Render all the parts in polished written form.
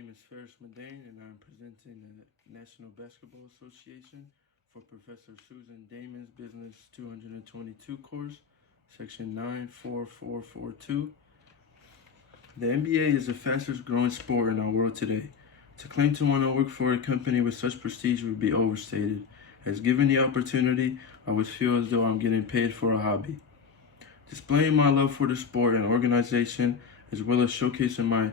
name is Ferris Mundane, and I'm presenting the National Basketball Association for Professor Susan Damon's Business 222 course, Section 94442. The NBA is the fastest growing sport in our world today. To claim to want to work for a company with such prestige would be overstated, as given the opportunity, I would feel as though I'm getting paid for a hobby. Displaying my love for the sport and organization, as well as showcasing my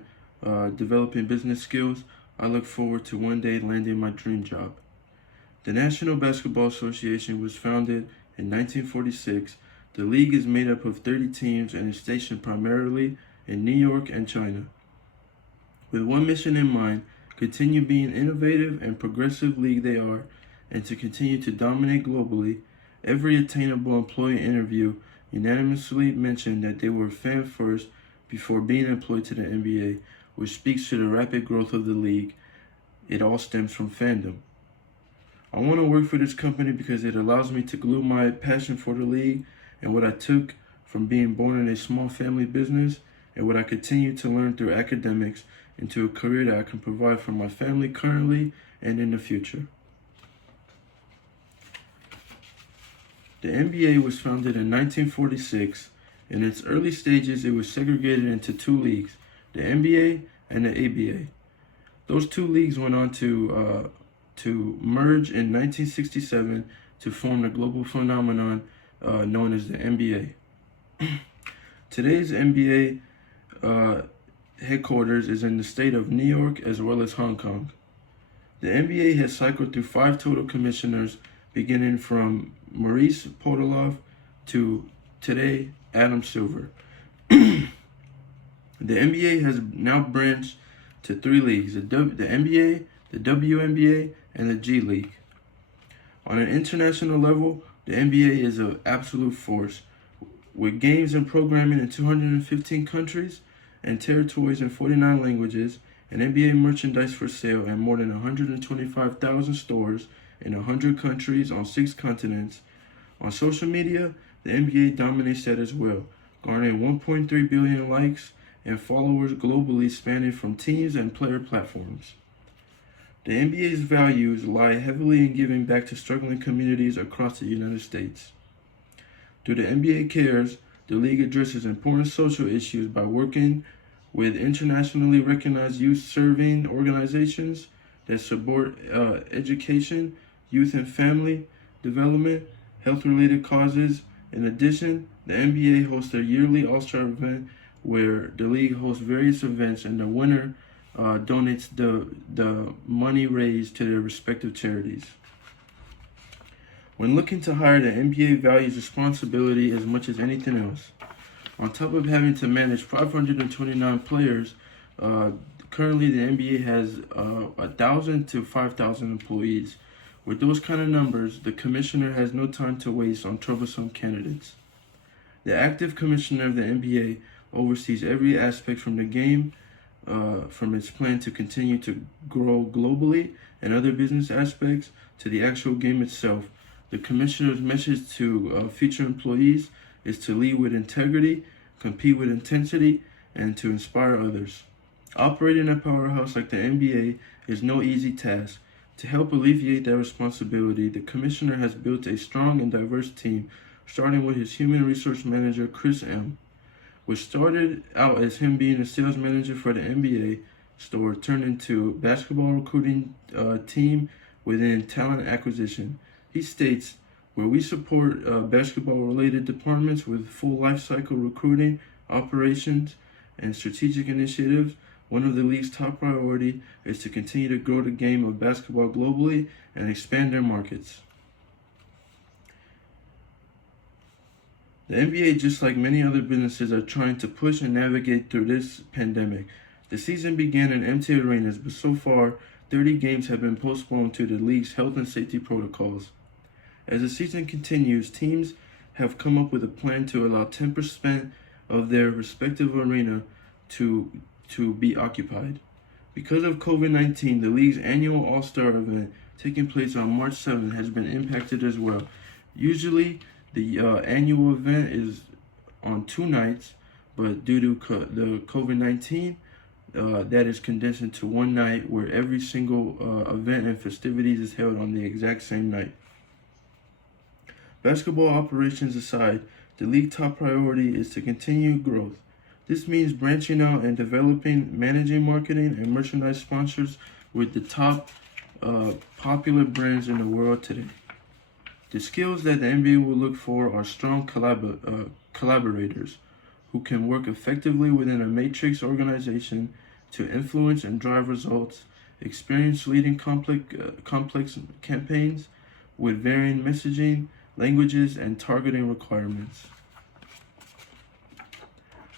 developing business skills, I look forward to one day landing my dream job. The National Basketball Association was founded in 1946. The league is made up of 30 teams and is stationed primarily in New York and China. With one mission in mind, continue being innovative and progressive league they are, and to continue to dominate globally. Every attainable employee interview unanimously mentioned that they were fan first before being employed to the NBA, which speaks to the rapid growth of the league. It all stems from fandom. I want to work for this company because it allows me to glue my passion for the league and what I took from being born in a small family business and what I continue to learn through academics into a career that I can provide for my family currently and in the future. The NBA was founded in 1946. In its early stages, it was segregated into two leagues, the NBA and the ABA. Those two leagues went on to merge in 1967 to form the global phenomenon known as the NBA. Today's NBA headquarters is in the state of New York as well as Hong Kong. The NBA has cycled through 5 total commissioners, beginning from Maurice Podolov to today Adam Silver. The NBA has now branched to 3 leagues, the NBA, the WNBA, and the G League. On an international level, the NBA is an absolute force, with games and programming in 215 countries and territories in 49 languages, and NBA merchandise for sale in more than 125,000 stores in 100 countries on 6 continents. On social media, the NBA dominates that as well, garnering 1.3 billion likes and followers globally spanning from teams and player platforms. The NBA's values lie heavily in giving back to struggling communities across the United States. Through the NBA Cares, the league addresses important social issues by working with internationally recognized youth-serving organizations that support education, youth and family development, health-related causes. In addition, the NBA hosts their yearly All-Star event where the league hosts various events and the winner donates the money raised to their respective charities. When looking to hire, the NBA values responsibility as much as anything else. On top of having to manage 529 players, currently the NBA has 1,000 to 5,000 employees. With those kind of numbers, the commissioner has no time to waste on troublesome candidates. The active commissioner of the NBA oversees every aspect from the game, from its plan to continue to grow globally and other business aspects to the actual game itself. The commissioner's message to future employees is to lead with integrity, compete with intensity, and to inspire others. Operating a powerhouse like the NBA is no easy task. To help alleviate that responsibility, the commissioner has built a strong and diverse team, starting with his human resource manager, Chris M., which started out as him being a sales manager for the NBA store, turned into basketball recruiting team within talent acquisition. He states, where we support basketball-related departments with full life cycle recruiting, operations, and strategic initiatives, one of the league's top priority is to continue to grow the game of basketball globally and expand their markets. The NBA, just like many other businesses, are trying to push and navigate through this pandemic. The season began in empty arenas, but so far, 30 games have been postponed to the league's health and safety protocols. As the season continues, teams have come up with a plan to allow 10% of their respective arena to be occupied. Because of COVID-19, the league's annual All-Star event taking place on March 7th has been impacted as well. Usually, the annual event is on 2 nights, but due to the COVID-19, that is condensed into one night where every single event and festivities is held on the exact same night. Basketball operations aside, the league top priority is to continue growth. This means branching out and developing, managing marketing and merchandise sponsors with the top popular brands in the world today. The skills that the NBA will look for are strong collaborators who can work effectively within a matrix organization to influence and drive results, experience leading complex campaigns with varying messaging, languages, and targeting requirements.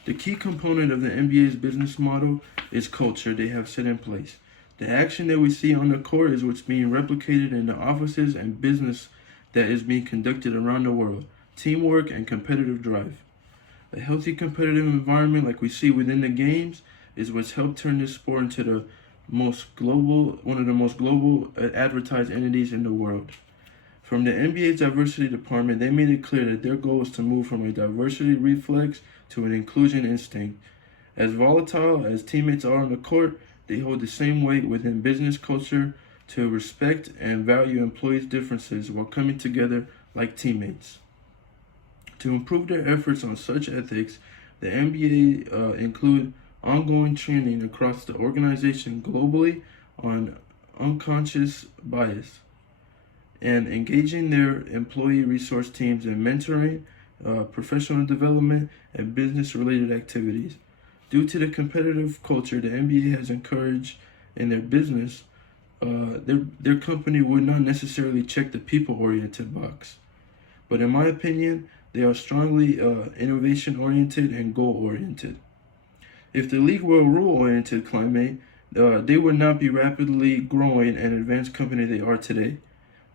The key component of the NBA's business model is culture they have set in place. The action that we see on the court is what's being replicated in the offices and business that is being conducted around the world. Teamwork and competitive drive. A healthy competitive environment like we see within the games is what's helped turn this sport into one of the most global advertised entities in the world. From the NBA's diversity department, they made it clear that their goal is to move from a diversity reflex to an inclusion instinct. As volatile as teammates are on the court, they hold the same weight within business culture to respect and value employees' differences while coming together like teammates. To improve their efforts on such ethics, the NBA include ongoing training across the organization globally on unconscious bias and engaging their employee resource teams in mentoring, professional development, and business-related activities. Due to the competitive culture the NBA has encouraged in their business, their company would not necessarily check the people-oriented box. But in my opinion, they are strongly innovation-oriented and goal-oriented. If the league were a rule-oriented climate, they would not be rapidly growing and advanced company they are today.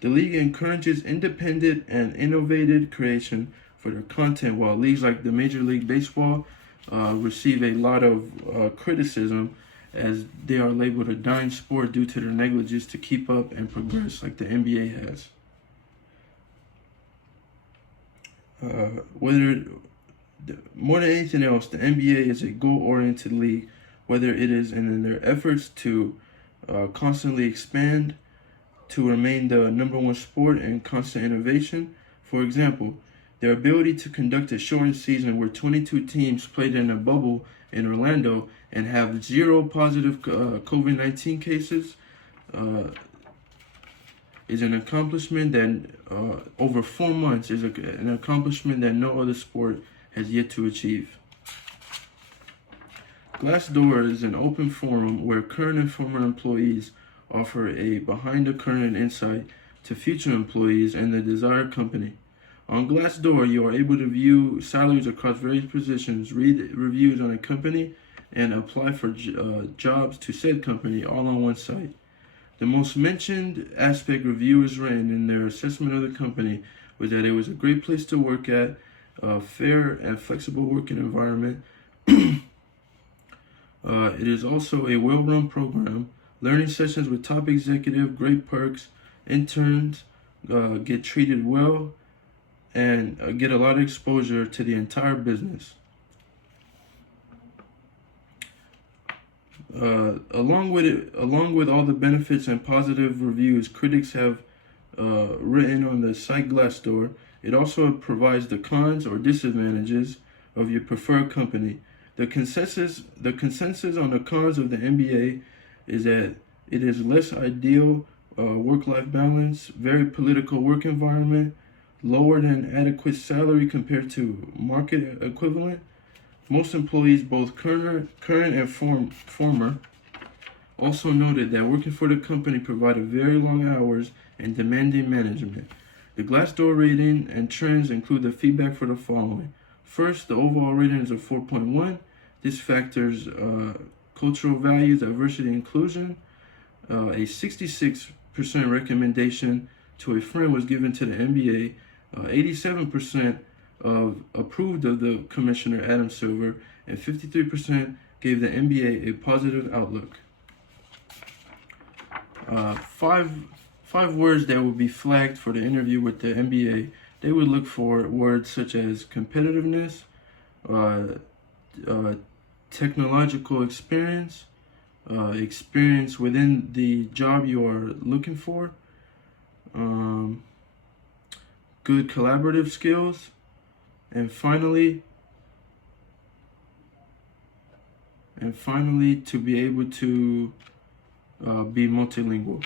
The league encourages independent and innovative creation for their content, while leagues like the Major League Baseball receive a lot of criticism as they are labeled a dying sport due to their negligence to keep up and progress like the NBA has. More than anything else, the NBA is a goal-oriented league, whether it is in their efforts to constantly expand, to remain the number one sport in constant innovation. For example, their ability to conduct a shortened season where 22 teams played in a bubble in Orlando and have 0 positive COVID-19 cases is an accomplishment that over 4 months is an accomplishment that no other sport has yet to achieve. Glassdoor is an open forum where current and former employees offer a behind-the-curtain insight to future employees and the desired company. On Glassdoor, you are able to view salaries across various positions, read reviews on a company, and apply for jobs to said company all on one site. The most mentioned aspect reviewers ran in their assessment of the company was that it was a great place to work at, a fair and flexible working environment. It is also a well-run program, learning sessions with top executive, great perks, interns get treated well, and get a lot of exposure to the entire business. Along with all the benefits and positive reviews critics have written on the site Glassdoor, it also provides the cons or disadvantages of your preferred company. The consensus on the cons of the NBA is that it is less ideal work-life balance, very political work environment, lower than adequate salary compared to market equivalent. Most employees, both current and former, also noted that working for the company provided very long hours and demanding management. The Glassdoor rating and trends include the feedback for the following. First, the overall rating is a 4.1. This factors cultural values, diversity, inclusion. A 66% recommendation to a friend was given to the NBA. 87% approved of the commissioner, Adam Silver, and 53% gave the NBA a positive outlook. Five words that would be flagged for the interview with the NBA. They would look for words such as competitiveness, technological experience, experience within the job you are looking for, good collaborative skills, and finally, to be able to be multilingual.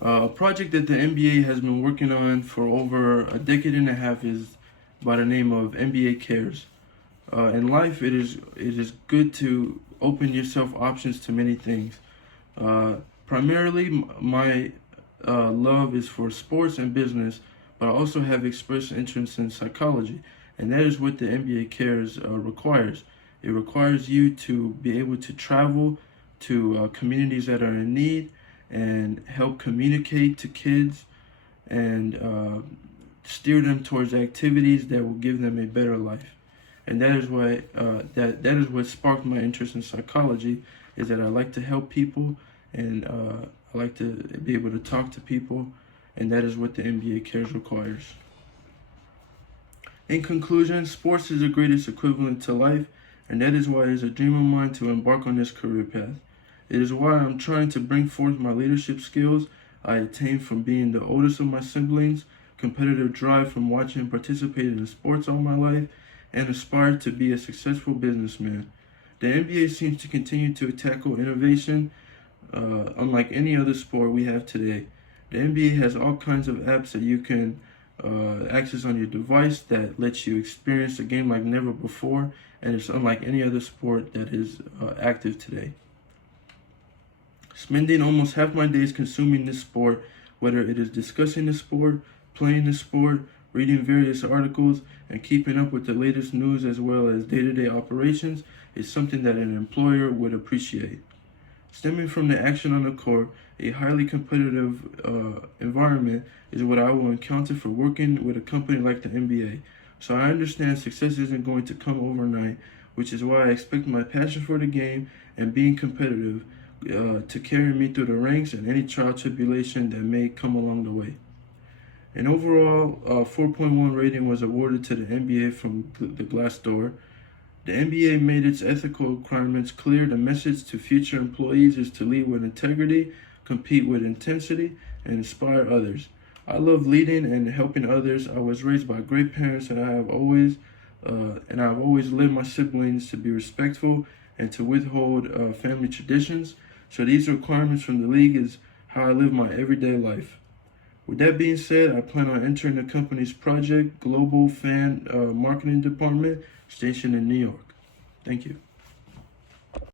A project that the NBA has been working on for over a decade and a half is by the name of NBA Cares. In life, it is good to open yourself options to many things. Primarily, my love is for sports and business, but I also have expressed interest in psychology, and that is what the NBA Cares requires. It requires you to be able to travel to communities that are in need and help communicate to kids and steer them towards activities that will give them a better life. And that is why that is what sparked my interest in psychology, is that I like to help people, and I like to be able to talk to people, and that is what the NBA Cares requires. In conclusion, sports is the greatest equivalent to life, and that is why it is a dream of mine to embark on this career path. It is why I'm trying to bring forth my leadership skills I attained from being the oldest of my siblings, competitive drive from watching and participating in sports all my life, and aspire to be a successful businessman. The NBA seems to continue to tackle innovation unlike any other sport we have today. The NBA has all kinds of apps that you can access on your device that lets you experience the game like never before, and it's unlike any other sport that is active today. Spending almost half my days consuming this sport, whether it is discussing the sport, playing the sport, reading various articles, and keeping up with the latest news as well as day-to-day operations, is something that an employer would appreciate. Stemming from the action on the court, a highly competitive environment is what I will encounter for working with a company like the NBA. So I understand success isn't going to come overnight, which is why I expect my passion for the game and being competitive to carry me through the ranks and any trial tribulation that may come along the way. An overall 4.1 rating was awarded to the NBA from the Glassdoor. The NBA made its ethical requirements clear. The message to future employees is to lead with integrity, compete with intensity, and inspire others. I love leading and helping others. I was raised by great parents, and I've always led my siblings to be respectful and to withhold family traditions. So these requirements from the league is how I live my everyday life. With that being said, I plan on entering the company's Project Global Fan Marketing Department stationed in New York. Thank you.